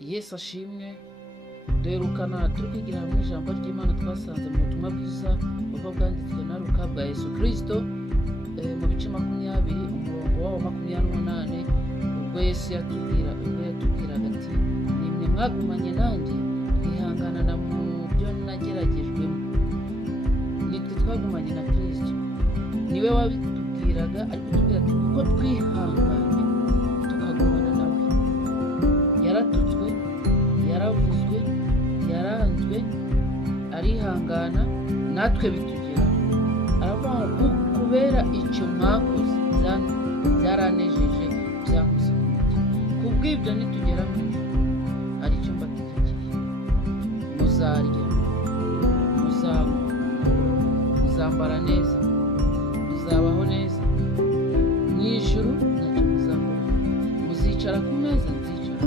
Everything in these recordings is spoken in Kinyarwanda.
Yesu ashimwe. Duherukana turi kwigira hamwe ijambo ry'Imana twasanze mu butumwa bwiza buba bwanditswe na Luka bwa Yesu Kristo mu bice 20 umurongo wa 28 ubwo Yesu yatubwiraga ati nimwe mwagumanye nanjye mwihangana na mu byo nageragejwemo. Nitwe twagumanye na Kristo, niwe wabitubwiraga ariko tubwira ko twihanganye tukagumana nawe. Yaratutswe, yaravuzwe, yaranzwe, arihangana, natwe bitugeraho. Aravuga ngo kubera icyo mwakoze byaranejeje byankoze kubw'ibyo nitugera mu ijuru hari icyo mbategekeye: muzarya, muzanywa, muzambara neza, muzabaho neza mu ijuru, ntacyo muzambura. Muzicara ku meza nzicara,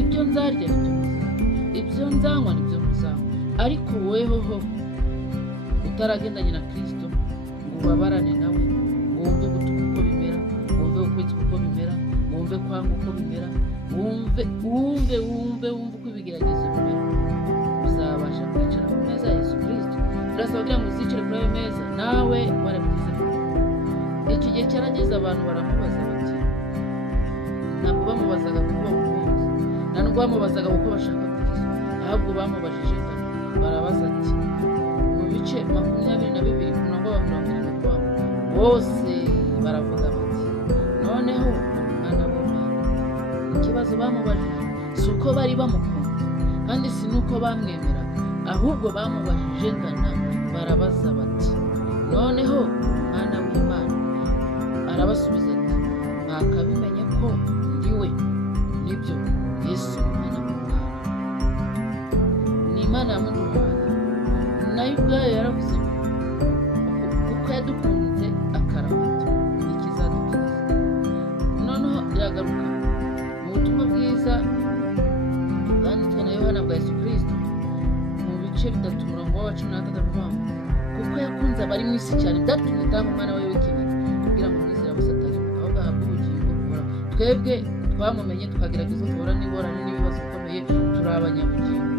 ibyo nzarya nibyo muzarya, ibyo nzanywa nibyo muzanywa. Ariko wehoho utaragendanye na Kristo ngo ubabarane nawe, ngo wumve gutuka uko bimera, ngo wumve ukwitwa uko bimera, ngo wumve kwanga uko bimera, wumve uko ibigeragezo bimera, uzabasha kwicara ku meza ya Yesu Kristo. Turasaba kugira ngo uzicare kuri ayo meza nawe warabigize. Icyo gihe cyarageze, abantu baramubaza bati, ntabwo bamubazaga kuko bamukunze, nta nubwo bamubazaga kuko bashaka kukiza, ahubwo bamubajije barabaza ati mu bice 22 ku murongo wa 74 bose baravuga bati noneho mwana w'Imana. Ikibazo bamubajije si uko bari bamukunze kandi si nuko bamwemeraga, ahubwo bamubajije ngana, barabaza bati noneho mwana w'Imana. Arabasubiza ati mwakabimenye ko ndiwe. Nibyo, Yesu mwana w'Imana ni Imana yamuduhaye, nayo ubwayo yaravuze kuko yadukunze akaramata ikizadukiza. Noneho iragaruka mu butumwa bwiza bwanditswe na Yohana bwa Yesu Kristo mu bice 3 umurongo wa 16 avuga kuko yakunze abari mu isi cyane byatumye atanga umwana we w'ikinege kugira ngo mwizera bose atazapfa ahubwo ahabwe ubugingo buhoraho. Twebwe twamumenye tukagerageza guhura n'ingorane n'ibibazo bikomeye, turi abanyabugingo,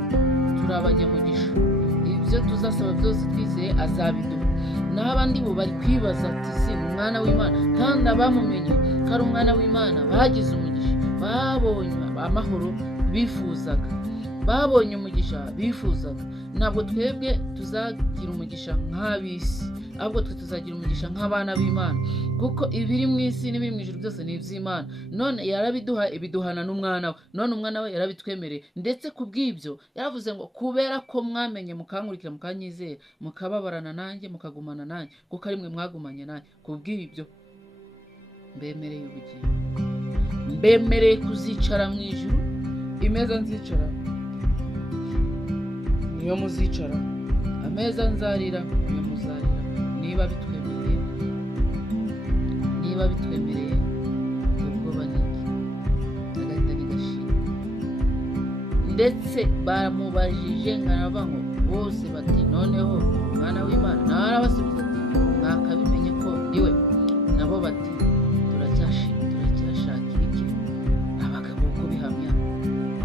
turi abanyamugisha. Ibyo tuzasaba byose twizeye azabiduha. Naho abandi bo bari kwibaza ati si umwana w'Imana, kandi abamumenye ko ari umwana w'Imana bagize umugisha, babonye amahoro bifuzaga, babonye umugisha bifuzaga. Ntabwo twebwe tuzagira umugisha nk'ab'isi, ahubwo twe tuzagira umugisha nk'abana b'Imana, kuko ibiri mu isi n'ibiri mu ijuru byose ni iby'Imana. None yarabiduha, ibiduhana n'umwana we. None umwana we yarabitwemereye, ndetse kubw'ibyo yaravuze ngo kubera ko mwamenye mukankurikira mukanyizera, mukababarana nanjye, mukagumana nanjye kuko ari mwe mwagumanye nanjye, kubw'ibyo mbemereye ubugingo, mbemereye kuzicara mu ijuru. Imeza nzicara niyo muzicara, ameza nzarira niyo muzarira, niba bitwemereye ubwoba n'iki agahita bigashira. Ndetse baramubajije ngaravuga ngo bose bati noneho umwana w'Imana. Nawe arabasubiza ati mwakabimenye ko ndiwe. Nabo bati turacyashakira iki abagabo ko bihamya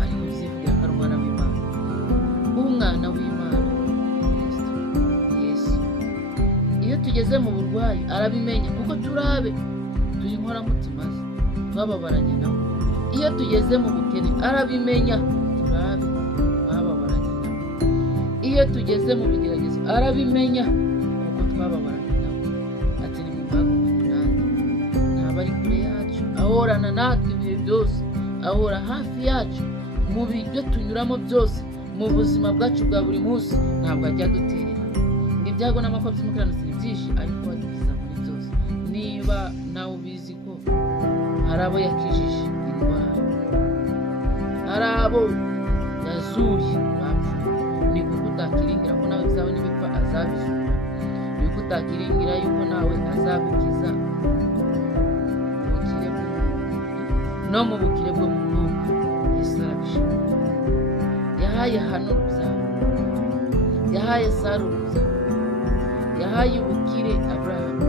ariko bizivugira ko ari umwana w'Imana. Umwana w'Imana Kristo Yesu. Iyo tugeze mu burwayi arabimenya kuko turi inkoramutima ze, twababaranye nawe. Iyo tugeze mu bukene arabimenya, twababaranye nawe. Iyo tugeze mu bigeragezo arabimenya kuko twababaranye nawe. Ati ni mwagumanye nanjye, ntaba ari kure yacu, ahorana natwe ibihe byose, ahora hafi yacu mu byo tunyuramo byose mu buzima bwacu bwa buri munsi. Ntabwo ajya duterera. Ibyago n'amakuba by'umukiranutsi ni byinshi, ariko wadukiza muri byose. Niba nawe ubizi ko hari abo yakijije indwara, hari abo yazuye bapfuye, ni kuko utakiringira ko nawe bizaba n'ibipfa azabizura, ni kuko utakiringira yuko nawe azagukiza ubukire no mu bukire bwo mu mwuka. Yesu arabishima. Yahaye hano urubyaro, yahaye Sara urubyaro, yahaye ubukire Aburahamu,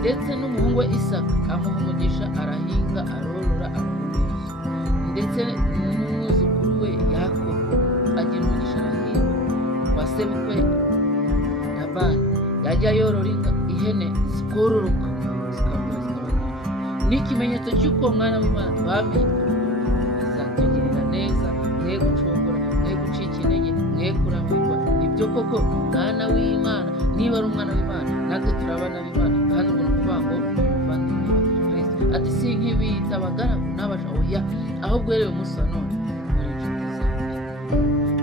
ndetse n'umuhungu we Isaka amuha umugisha, arahinga, arorora, amuha umugisha. ndetse n'umwuzukuru sebukwe Labani yajya yorora ihene zikororoka zikabura zikabagirira. Ni ikimenyetso cy'uko mwana w'Imana twamenye azatugirira neza, mwe gucogora, mwe gucika intege, mwe kurambirwa. Ibyo koko mwana w'Imana, niba ari umwana w'Imana natwe turabana b'Imana, kandi ubwo ni ukuvuga ngo umuvandimwe wa Kristo. Ati si nk'ibita abagaragu n'abaja, oya, ahubwo rero uyu munsi wa none muri inshuti zanjye,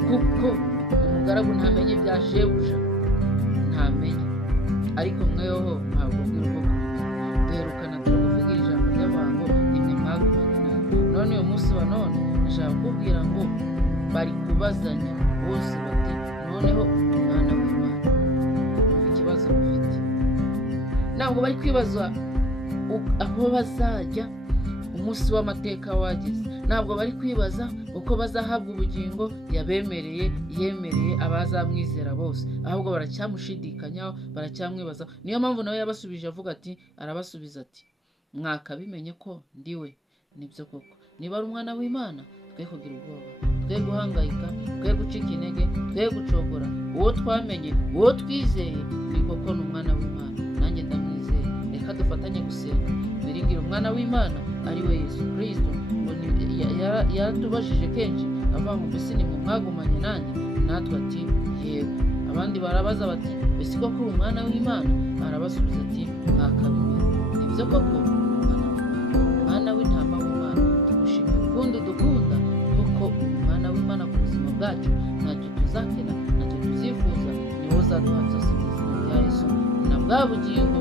kuko umugaragu ntamenye ibya shebuja, ntamenye, ariko mweho ntabwo bwira ubwo duherukana turakuvugira ijambo ry'abantu nimwe mwagumanye nawe. None uyu munsi wa none ndashaka kukubwira ngo bari kubazanya bose bati noneho umwana w'Imana, umva ikibazo bafite. Ntabwo bari kwibaza aho bazajya umunsi w'amateka wageze, ntabwo bari kwibaza uko bazahabwa ubugingo yabemereye, yemereye abazamwizera bose, ahubwo baracyamushidikanyaho, baracyamwibazaho. Niyo mpamvu nawe yabasubije avuga ati, arabasubiza ati mwakabimenye ko ndiwe. Nibyo koko, niba ari umwana w'Imana twe kugira ubwoba, twe guhangayika, twe gucika intege, twe gucogora. Uwo twamenye, uwo twizeye, ni koko ni umwana w'Imana, nanjye ndamwizeye. Reka dufatanye gusenga, twiringire umwana w'Imana ari we Yesu Kristo. Yaratubajije kenshi avuga ngo mbese nimwe mwagumanye nanjye, natwe ati yego. Abandi barabaza bati mbese koko uri umwana w'Imana? Arabasubiza ati mwakabimenye. Nibyo koko mwana w'intama w'Imana, tugushimira urukundo dukunda, kuko umwana w'Imana ku buzima bwacu ntacyo tuzakena, ntacyo tuzifuza, niwo uzaduha byose mu izina rya Yesu, na bwa bugingo